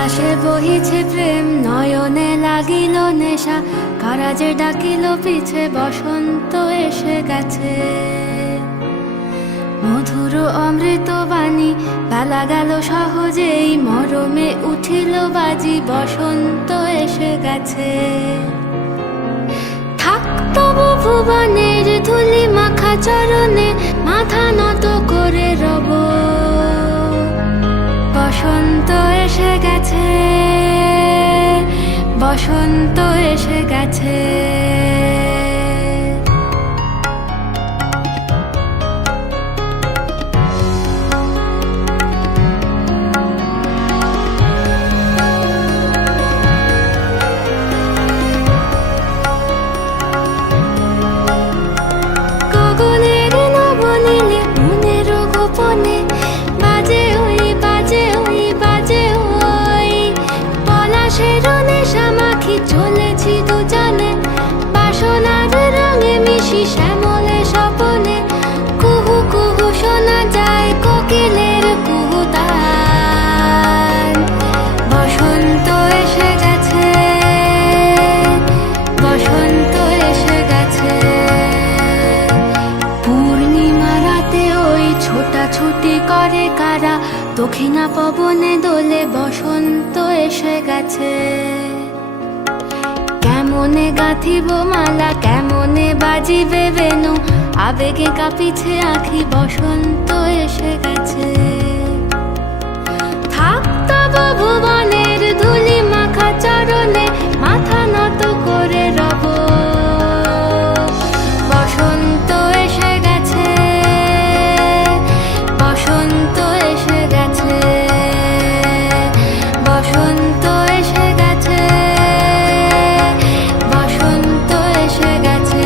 পলাশে বহিছে প্রেম, নয়নে লাগিল নেশা, কারাজে ডাকিল পিছে, বসন্ত এসে গেছে। মধুর অমৃত বাণী, বেলা গেল সহজেই, মরমে উঠিল বাজি, বসন্ত এসে গেছে। থাক তবু ভুবনের ধুলি মাখা চরণে, মাথা নত করে রব। বসন্ত এসে গেছে, বসন্ত এসে গেছে। গগনের নবনীলে মনের গোপনে, বাজে ওই বাজে ওই বাজে ওই, পলাশের নেশা মাখি চলেছি দুজনে, বাসনার রঙে মিশি শ্যামলে স্বপনে। কুহু কুহু শোনা যায় কোকিলের কুহুতান। বসন্ত এসে গেছে, বসন্ত এসে গেছে। পূর্ণিমা রাতে ওই ছোটাছুটি করে কারা, দক্ষিণা পবনে দোলে, বসন্ত এসে গেছে। কেমনে গাঁথিব মালা, কেমনে বাজিবে বেনু, আবেগে কাঁপিছে আঁখি, বসন্ত এসে গেছে। থাক তবু ভুবনের ধুলি মাখা চরণে, মাথা নত করে রব। বসন্ত এসে গেছে, বসন্ত এসে গেছে, বসন্ত এসে গেছে, বসন্ত এসে গেছে।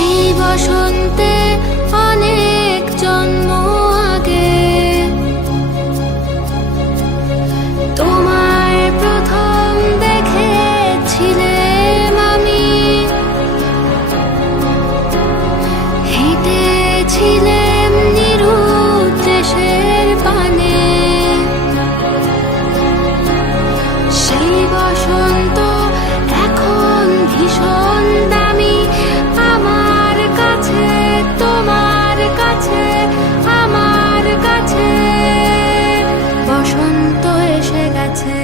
এই বসন্তে অনেক জন্ম আগে, তোমায় প্রথম দেখেছিলাম আমি। হেঁটেছিলাম নিরুদ্র দেশের পানে, সেই বসন্ত এখন ভীষণ দামি আমার কাছে, তোমার কাছে, আমার কাছে। বসন্ত এসে গেছে।